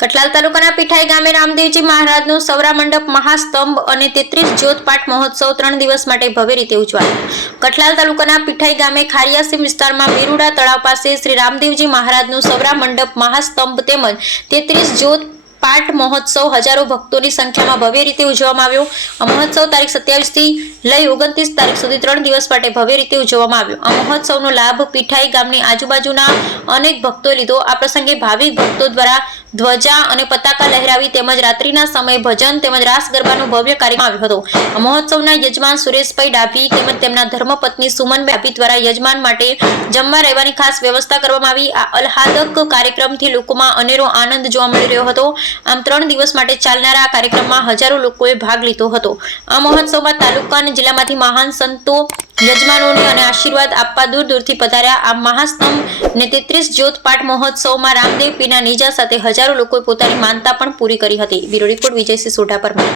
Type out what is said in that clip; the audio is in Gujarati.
કઠલાલ તાલુકાના પીઠાઈ ગામે રામદેવજી મહારાજનું સૌરા મંડપ મહાસ્તંભ અને તેત્રીસ જ્યોતપાઠ મહોત્સવ ત્રણ દિવસ માટે ભવ્ય રીતે ઉજવાયો. કઠલાલ તાલુકાના પીઠાઈ ગામે ખારિયાસીમ વિસ્તારમાં બેરુડા તળાવ પાસે શ્રી રામદેવજી મહારાજનું સૌરા મંડપ મહાસ્તંભ તેમજ તેત્રીસ જ્યોત પાઠ મહોત્સવ હજારો ભક્તોની સંખ્યામાં ભવ્ય રીતે ઉજવવામાં આવ્યો. આ મહોત્સવ તારીખ સત્યાવીસથી લઈ ઓગણત્રીસ તારીખ સુધી ત્રણ દિવસ માટે ભવ્ય રીતે ઉજવવામાં આવ્યો. આ મહોત્સવનો લાભ પીઠાઈ ગામની આજુબાજુના અનેક ભક્તોએ લીધો. આ પ્રસંગે ભાવિક ભક્તો દ્વારા ધ્વજા અને પતાકા લહેરાવી તેમજ રાત્રિના સમયે ભજન તેમજ રાસ ગરબાનો ભવ્ય કાર્યક્રમ આવ્યો હતો. મહોત્સવના યજમાન સુરેશભાઈ ડાભી તેમજ તેમના ધર્મપત્ની સુમન ડાભી દ્વારા યજમાન માટે જમવા રહેવાની ખાસ વ્યવસ્થા કરવામાં આવી. આ અલ્હાદક કાર્યક્રમથી લોકોમાં અનેરો આનંદ જોવા મળી રહ્યો હતો. આમ ત્રણ દિવસ માટે ચાલનારા આ કાર્યક્રમમાં હજારો લોકોએ ભાગ લીધો હતો. આ મહોત્સવમાં તાલુકા અને જિલ્લામાંથી મહાન સંતો યજમાનોને અને આશીર્વાદ આપવા દૂર દૂરથી પધાર્યા. આ મહાસ્તંભ ને તેત્રીસ જ્યોત પાઠ મહોત્સવમાં રામદેવ પીના નીજા સાથે હજારો લોકોએ પોતાની માનતા પણ પૂરી કરી હતી. Bureau report Vijaysinh Sodha Parmar.